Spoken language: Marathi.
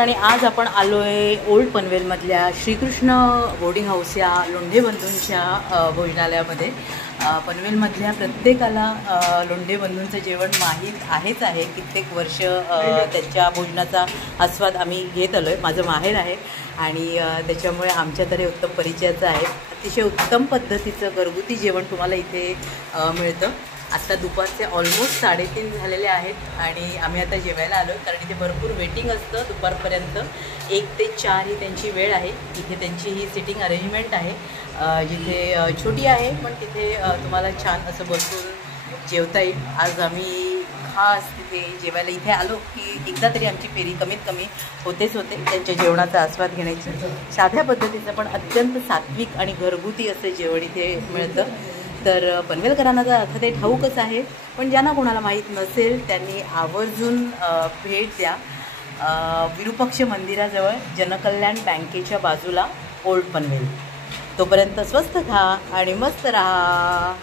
आणि आज आपण आलोय ओल्ड पनवेलमधल्या श्रीकृष्ण बोर्डिंग हाऊस या लोंढे बंधूंच्या भोजनालयामध्ये। पनवेलमधल्या प्रत्येकाला लोंढे बंधूंचं जेवण माहीत आहेच आहे। कित्येक वर्ष त्यांच्या भोजनाचा आस्वाद आम्ही घेत आलोय। माझं माहेर आहे आणि त्याच्यामुळे आमच्या तरी उत्तम परिचयाचं आहे। अतिशय उत्तम पद्धतीचं घरगुती जेवण तुम्हाला इथे मिळतं। आता दुपारचे ऑलमोस्ट 3:30 झालेले आहेत आणि आम्ही आता जेवायला आलो, कारण इथे भरपूर वेटिंग असतं दुपारपर्यंत। 1 ते 4 ही त्यांची वेळ आहे। इथे त्यांची ही सिटिंग अरेंजमेंट आहे, जिथे छोटी आहे पण तिथे तुम्हाला छान असं बसून जेवता येईल। आज आम्ही खास तिथे जेवायला इथे आलो की एकदा तरी आमची फेरी कमीत कमी होते त्यांच्या जेवणाचा आस्वाद घेण्याची। साध्या पद्धतीचं पण अत्यंत सात्विक आणि घरगुती असं जेवण इथे मिळतं। तर पनवेलकरांना तर अर्थ ते ठाऊकच आहे, पण ज्यांना कोणाला माहीत नसेल त्यांनी आवर्जून भेट द्या। विरूपक्ष मंदिराजवळ जनकल्याण बँकेच्या बाजूला ओल्ड पनवेल। तोपर्यंत स्वस्त खा आणि मस्त राहा।